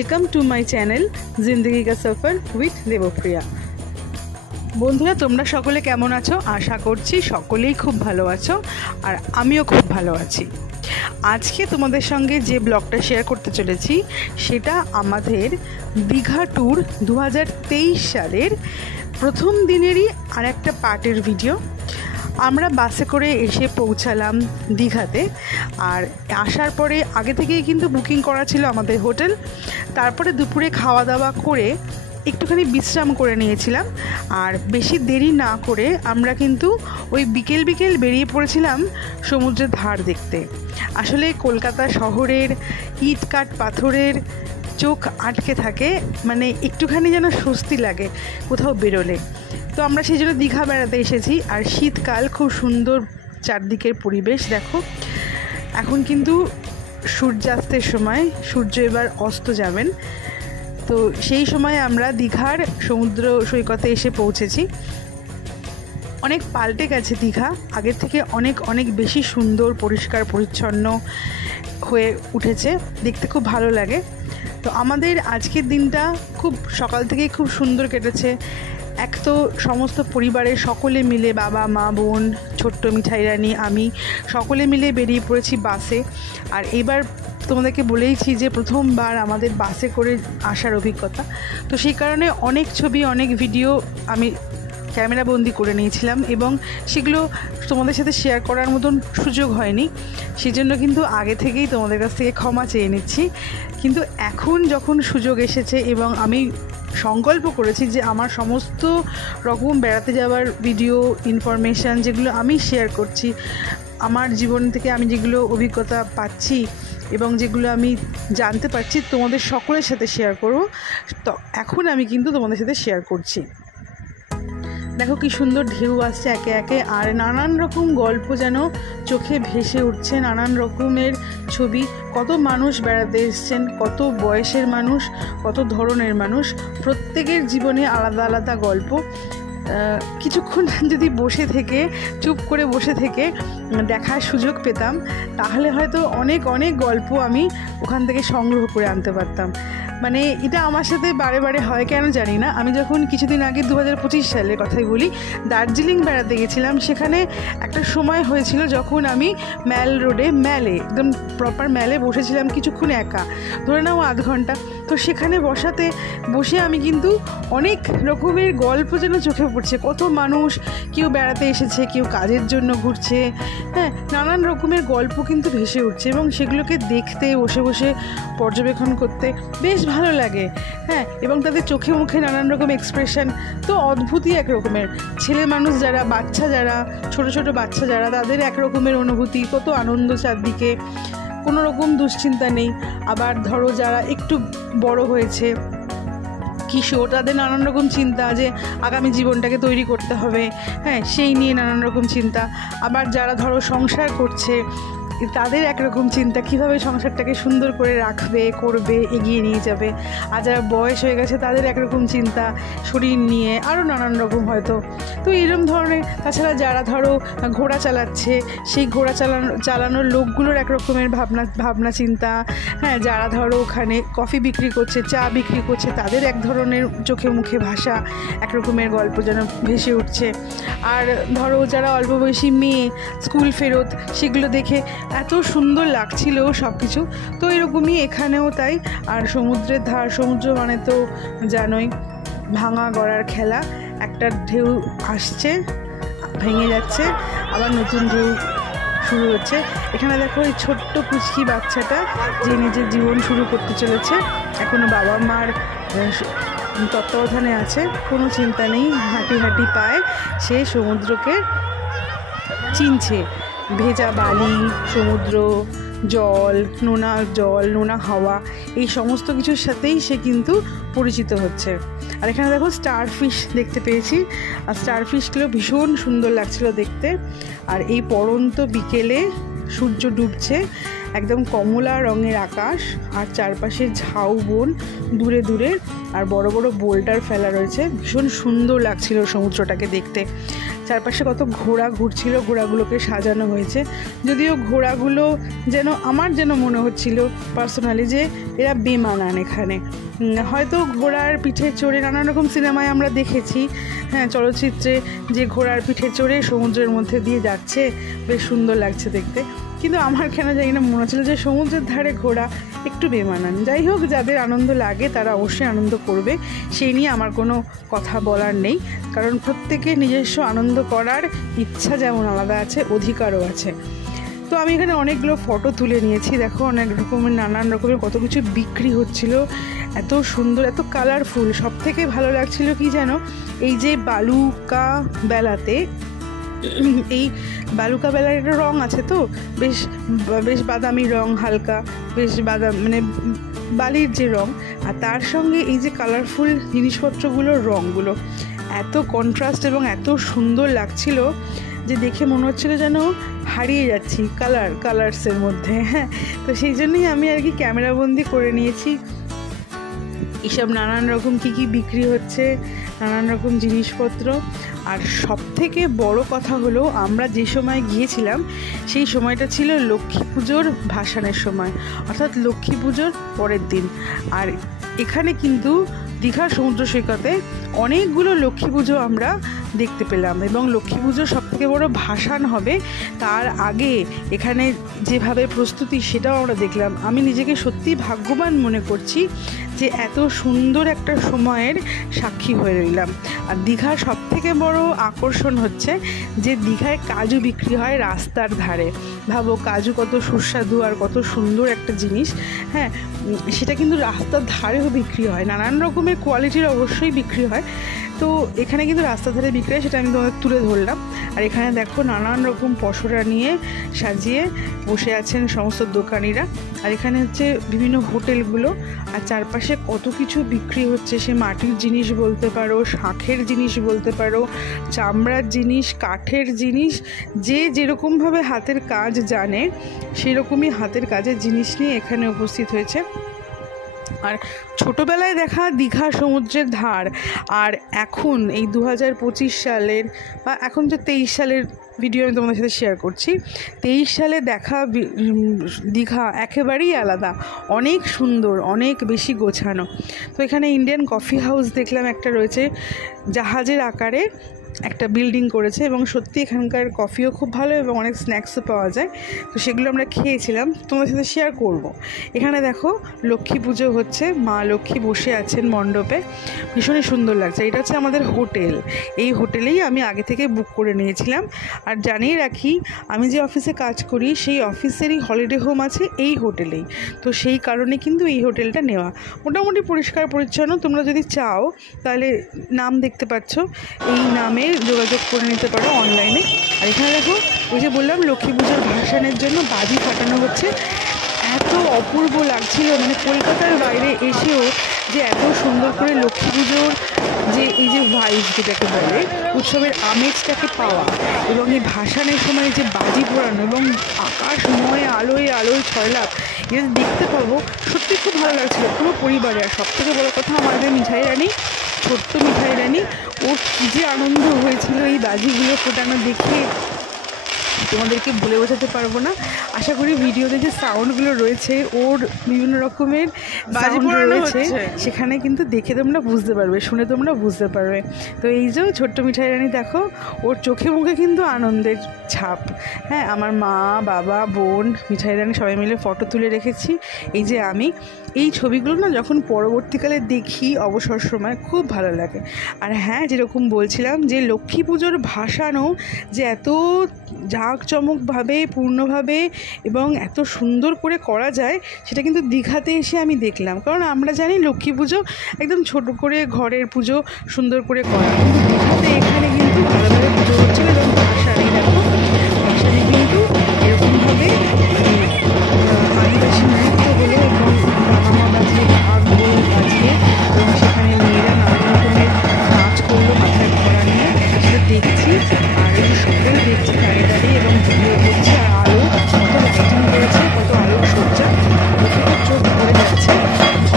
Welcome to my channel জিন্দগি কা সফর উইথ দেবপ্রিয়া। বন্ধুরা, তোমরা সকলে কেমন আছো? আশা করছি সকলেই খুব ভালো আছো, আর আমিও খুব ভালো আছি। আজকে তোমাদের সঙ্গে যে ব্লগটা শেয়ার করতে চলেছি সেটা আমাদের দীঘা ট্যুর 2023 সালের প্রথম দিনেরই আর একটা পার্টের ভিডিও। আমরা বাসে করে এসে পৌঁছালাম দীঘাতে, আর আসার পরে আগে থেকেই কিন্তু বুকিং করা ছিল আমাদের হোটেল। তারপরে দুপুরে খাওয়া দাওয়া করে একটুখানি বিশ্রাম করে নিয়েছিলাম, আর বেশি দেরি না করে আমরা কিন্তু ওই বিকেল বেরিয়ে পড়েছিলাম সমুদ্রের ধার দেখতে। আসলে কলকাতা শহরের ইট কাঠ পাথরের চোখ আটকে থাকে, মানে একটুখানি যেন স্বস্তি লাগে কোথাও বেরোলে। তো আমরা সেই জন্য দীঘা বেড়াতে এসেছি, আর শীতকাল, খুব সুন্দর চারদিকের পরিবেশ। দেখো, এখন কিন্তু সূর্যাস্তের সময়, সূর্য এবার অস্ত যাবেন। তো সেই সময় আমরা দীঘার সমুদ্র সৈকতে এসে পৌঁছেছি। অনেক পাল্টে গেছে দীঘা, আগের থেকে অনেক বেশি সুন্দর, পরিষ্কার পরিচ্ছন্ন হয়ে উঠেছে, দেখতে খুব ভালো লাগে। তো আমাদের আজকের দিনটা খুব সকাল থেকেই খুব সুন্দর কেটেছে। এক তো সমস্ত পরিবারের সকলে মিলে, বাবা মা বোন, ছোট্ট মিঠাই রানী, আমি সকলে মিলে বেরিয়ে পড়েছি বাসে। আর এবার তোমাদেরকে বলেইছি যে প্রথমবার আমাদের বাসে করে আসার অভিজ্ঞতা। তো সেই কারণে অনেক ছবি, অনেক ভিডিও আমি ক্যামেরা বন্দি করে নিয়েছিলাম, এবং সেগুলো তোমাদের সাথে শেয়ার করার মতন সুযোগ হয়নি। সেজন্য কিন্তু আগে থেকেই তোমাদের কাছ থেকে ক্ষমা চেয়ে নিচ্ছি। কিন্তু এখন যখন সুযোগ এসেছে এবং আমি সংকল্প করেছি যে আমার সমস্ত রকম বেড়াতে যাওয়ার ভিডিও, ইনফরমেশান যেগুলো আমি শেয়ার করছি, আমার জীবন থেকে আমি যেগুলো অভিজ্ঞতা পাচ্ছি এবং যেগুলো আমি জানতে পারছি, তোমাদের সকলের সাথে শেয়ার করব। তো এখন আমি কিন্তু তোমাদের সাথে শেয়ার করছি। দেখো কি সুন্দর ঢেউ আসছে একে একে, আর নানান রকম গল্প যেন চোখে ভেসে উঠছে, নানান রকমের ছবি। কত মানুষ বেড়াতে এসছেন, কত বয়সের মানুষ, কত ধরনের মানুষ, প্রত্যেকের জীবনে আলাদা আলাদা গল্প। কিছুক্ষণ যদি বসে থেকে, চুপ করে বসে থেকে দেখার সুযোগ পেতাম, তাহলে হয়তো অনেক গল্প আমি ওখান থেকে সংগ্রহ করে আনতে পারতাম। মানে এটা আমার সাথে বারে হয় কেন জানি না। আমি যখন কিছুদিন আগে 2025 সালের কথাই বলি, দার্জিলিং বেড়াতে গেছিলাম, সেখানে একটা সময় হয়েছিল যখন আমি ম্যাল রোডে, একদম প্রপার ম্যালে বসেছিলাম কিছুক্ষণ একা, ধরে নাও আধ ঘন্টা। তো সেখানে বসে আমি কিন্তু অনেক রকমের গল্প যেন চোখে পড়ছে। কত মানুষ, কেউ বেড়াতে এসেছে, কেউ কাজের জন্য ঘুরছে, হ্যাঁ, নানান রকমের গল্প কিন্তু ভেসে উঠছে, এবং সেগুলোকে দেখতে, বসে পর্যবেক্ষণ করতে বেশ ভালো লাগে। হ্যাঁ, এবং তাদের চোখে মুখে নানান রকম এক্সপ্রেশন তো অদ্ভুতই এক রকমের। ছেলে মানুষ যারা, ছোট বাচ্চা যারা, তাদের এক রকমের অনুভূতি, কত আনন্দ চারদিকে, কোনো রকম দুশ্চিন্তা নেই। আবার ধরো যারা একটু বড় হয়েছে, কিশোর, তাদের নানান রকম চিন্তা যে আগামী জীবনটাকে তৈরি করতে হবে, হ্যাঁ, সেই নিয়ে নানান রকম চিন্তা। আবার যারা ধরো সংসার করছে, তাদের একরকম চিন্তা, কীভাবে সংসারটাকে সুন্দর করে করবে, এগিয়ে নিয়ে যাবে। আর যারা বয়স হয়ে গেছে, তাদের একরকম চিন্তা শরীর নিয়ে, আরও নানান রকম হয়তো। তো এরকম ধরনের, তাছাড়া যারা ধরো ঘোড়া চালাচ্ছে, সেই ঘোড়া চালানোর লোকগুলোর একরকমের ভাবনা চিন্তা, হ্যাঁ, যারা ধরো ওখানে কফি বিক্রি করছে, চা বিক্রি করছে, তাদের এক ধরনের চোখে মুখে ভাষা, একরকমের গল্প যেন ভেসে উঠছে। আর ধরো যারা অল্প বয়সী মেয়ে, স্কুল ফেরত, সেগুলো দেখে এত সুন্দর লাগছিল সব কিছু। তো এরকমই এখানেও তাই। আর সমুদ্রের ধার, সমুদ্র মানে তো জানোই, ভাঙা গড়ার খেলা। একটা ঢেউ আসছে, ভেঙে যাচ্ছে, আবার নতুন ঢেউ শুরু হচ্ছে। এখানে দেখো এই ছোট্ট কুচকি বাচ্চাটা যে নিজের জীবন শুরু করতে চলেছে, এখনও বাবা মার তত্ত্বাবধানে আছে, কোনো চিন্তা নেই, হাঁটি পায় সে সমুদ্রকে চিনছে। ভেজা বালি, সমুদ্র জল, নোনা হাওয়া, এই সমস্ত কিছুর সাথেই সে কিন্তু পরিচিত হচ্ছে। আর এখানে দেখো স্টারফিশ দেখতে পেয়েছি, আর স্টারফিশগুলো ভীষণ সুন্দর লাগছিল দেখতে। আর এই পড়ন্ত বিকেলে সূর্য ডুবছে, একদম কমলা রঙের আকাশ, আর চারপাশে ঝাউবন দূরে, আর বড় বোল্ডার ফেলা রয়েছে। ভীষণ সুন্দর লাগছিল সমুদ্রটাকে দেখতে। চারপাশে কত ঘোড়া ঘুরছিল, ঘোড়াগুলোকে সাজানো হয়েছে। যদিও ঘোড়াগুলো আমার যেন মনে হচ্ছিল পার্সোনালি যে এরা বেমানান। এখানে হয়তো ঘোড়ার পিঠে চড়ে নানান রকম সিনেমায় আমরা দেখেছি, হ্যাঁ, চলচ্চিত্রে, যে ঘোড়ার পিঠে চড়ে সমুদ্রের মধ্যে দিয়ে যাচ্ছে, বেশ সুন্দর লাগছে দেখতে। কিন্তু আমার কেন জানি না মনে হচ্ছিল যে সমুদ্রের ধারে ঘোড়া একটু বেমানান। যাই হোক, যাদের আনন্দ লাগে তারা অবশ্যই আনন্দ করবে, সেই নিয়ে আমার কোনো কথা বলার নেই। কারণ প্রত্যেকের নিজস্ব আনন্দ করার ইচ্ছা যেমন আলাদা আছে, অধিকারও আছে। তো আমি এখানে অনেকগুলো ফটো তুলে নিয়েছি। দেখো, অনেক রকমের নানান রকমের কত কিছু বিক্রি হচ্ছিল, এত সুন্দর, এত কালারফুল। সব থেকে ভালো লাগছিল কি যেন, এই যে বালুকা বেলাতে, এই বালুকা বেলার একটা রং আছে তো, বেশ বেশ বাদামি রং, হালকা বেশ বাদাম, মানে বালির যে রং, আর তার সঙ্গে এই যে কালারফুল জিনিসপত্রগুলোর রঙগুলো এত কন্ট্রাস্ট এবং এত সুন্দর লাগছিল যে দেখে মনে হচ্ছিল যেন হারিয়ে যাচ্ছি কালার্সের মধ্যে। হ্যাঁ, তো সেই জন্যই আমি আর কি ক্যামেরাবন্দি করে নিয়েছি এইসব নানান রকম কী বিক্রি হচ্ছে, নানান রকম জিনিসপত্র। আর সবথেকে বড় কথা হলো, আমরা যে সময় গিয়েছিলাম সেই সময়টা ছিল লক্ষ্মী পুজোর ভাসানের সময়, অর্থাৎ লক্ষ্মী পুজোর পরের দিন। আর এখানে কিন্তু দীঘার সমুদ্র সৈকতে অনেকগুলো লক্ষ্মী পুজো আমরা দেখতে পেলাম, এবং লক্ষ্মী পুজোর সবথেকে বড় ভাসান হবে তার আগে এখানে যেভাবে প্রস্তুতি, সেটাও আমরা দেখলাম। আমি নিজেকে সত্যি ভাগ্যবান মনে করছি যে এত সুন্দর একটা সময়ের সাক্ষী হয়ে রইলাম। আর দীঘার সবথেকে বড় আকর্ষণ হচ্ছে যে দীঘায় কাজু বিক্রি হয় রাস্তার ধারে। ভাবো, কাজু কত সুস্বাদু আর কত সুন্দর একটা জিনিস। হ্যাঁ, সেটা কিন্তু রাস্তার ধারেও বিক্রি হয়, নানান রকমের কোয়ালিটির অবশ্যই বিক্রি হয়। তো এখানে কিন্তু রাস্তার ধারে বিক্রি হয়, সেটা আমি তোমাদের তুলে ধরলাম। আর এখানে দেখো, নানান রকম পসরা নিয়ে সাজিয়ে বসে আছেন সমস্ত দোকানিরা। আর এখানে হচ্ছে বিভিন্ন হোটেলগুলো, আর চারপাশে কত কিছু বিক্রি হচ্ছে। সে মাটির জিনিস বলতে পারো, শাঁখের জিনিস বলতে পারো, চামড়ার জিনিস, কাঠের জিনিস, যে যেরকমভাবে হাতের কাজ জানে সেরকমই হাতের কাজের জিনিস নিয়ে এখানে উপস্থিত হয়েছে। আর ছোটোবেলায় দেখা দীঘা সমুদ্রের ধার, আর এখন এই 2025 সালের, বা এখন যে 23 সালের ভিডিও আমি তোমাদের সাথে শেয়ার করছি, 23 সালে দেখা দীঘা একেবারেই আলাদা, অনেক সুন্দর, অনেক বেশি গোছানো। তো এখানে ইন্ডিয়ান কফি হাউস দেখলাম একটা রয়েছে, জাহাজের আকারে একটা বিল্ডিং করেছে, এবং সত্যি এখানকার কফিও খুব ভালো এবং অনেক স্ন্যাক্সও পাওয়া যায়। তো সেগুলো আমরা খেয়েছিলাম, তোমাদের সাথে শেয়ার করব। এখানে দেখো, লক্ষ্মী পুজো হচ্ছে, মা লক্ষ্মী বসে আছেন মণ্ডপে, ভীষণই সুন্দর লাগছে। এটা হচ্ছে আমাদের হোটেল, এই হোটেলেই আমি আগে থেকে বুক করে নিয়েছিলাম। আর জানিয়ে রাখি, আমি যে অফিসে কাজ করি সেই অফিসেরই হলিডে হোম আছে এই হোটেলেই, তো সেই কারণে কিন্তু এই হোটেলটা নেওয়া। মোটামুটি পরিষ্কার পরিচ্ছন্ন, তোমরা যদি চাও তাহলে নাম দেখতে পাচ্ছ, এই নামে যোগাযোগ করে নিতে পারো অনলাইনে। আর এখানে দেখো, ওই যে বললাম লক্ষ্মী পুজোর ভাসানের জন্য বাজি ফাটানো হচ্ছে, এত অপূর্ব লাগছিল। মানে কলকাতার বাইরে এসেও যে এত সুন্দর করে লক্ষ্মী পুজোর যে এই যে ভাইব, যেটাকে বলে উৎসবের আমেজটাকে পাওয়া, এবং এই ভাসানের সময় যে বাজি পোড়ানো এবং আকাশময় আলোয় আলোয় ছয়লাভ, এটা দেখতে পাবো, সত্যি খুব ভালো লাগছিল পুরো পরিবারে। আর সবথেকে বড় কথা, আমাদের মিঠাই রানী, ছোট্ট মিঠাই রানী, ওর কী যে আনন্দ হয়েছিল এই বাজিগুলো ফোটানো দেখে, তোমাদেরকে বলে বোঝাতে পারবো না। আশা করি ভিডিওতে যে সাউন্ডগুলো রয়েছে, ওর বিভিন্ন রকমের সাউন্ড রয়েছে, সেখানে কিন্তু দেখে তোমরা বুঝতে পারবে, শুনে তোমরা বুঝতে পারবে। তো এই যে ছোট্ট মিঠাই রানী, দেখো ওর চোখে মুখে কিন্তু আনন্দের ছাপ। হ্যাঁ, আমার মা, বাবা, বোন, মিঠাই রানী সবাই মিলে ফটো তুলে রেখেছি। এই যে আমি, এই ছবিগুলো না যখন পরবর্তীকালে দেখি অবসর সময় খুব ভালো লাগে। আর হ্যাঁ, যেরকম বলছিলাম যে লক্ষ্মী পুজোর ভাসানও যে এত জাঁকজমকভাবে, পূর্ণভাবে এবং এত সুন্দর করে করা যায়, সেটা কিন্তু দীঘাতে এসে আমি দেখলাম। কারণ আমরা জানি লক্ষ্মী পুজো একদম ছোট করে ঘরের পুজো সুন্দর করে করা, কিন্তু দীঘাতে এখানে কিন্তু ভালোভাবে পুজো হচ্ছিল। এবং ভাসানি দেখো, ভাসানি কিন্তু এরকমভাবে আদিবাসী নৃত্য হলো, এবং বাবা বাজিয়ে, ভাগ বই বাজিয়ে, এবং সেখানে মেয়েরা নানা রকমের নাচ করলো মাথায় ঘোড়া নিয়ে, সেটা দেখছি। আর এই সকলে দেখছি দাঁড়িয়ে দাঁড়িয়ে এবং ভিডিও করছে। আর আলো কত লাইটিং করেছে, কত আলোক সজ্জা, দেখে তো চোখ ভরে যাচ্ছে।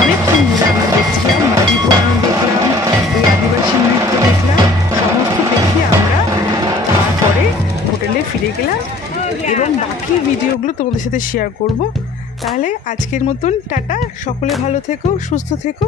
অনেকক্ষণ ধরে আমরা দেখছিলাম, বাজি পোড়ানো দেখলাম, এই আদিবাসী নৃত্য দেখলাম, সমস্ত দেখে আমরা সাথে শেয়ার করব। তাহলে আজকের মতন টাটা, সকলে ভালো থেকো, সুস্থ থেকো।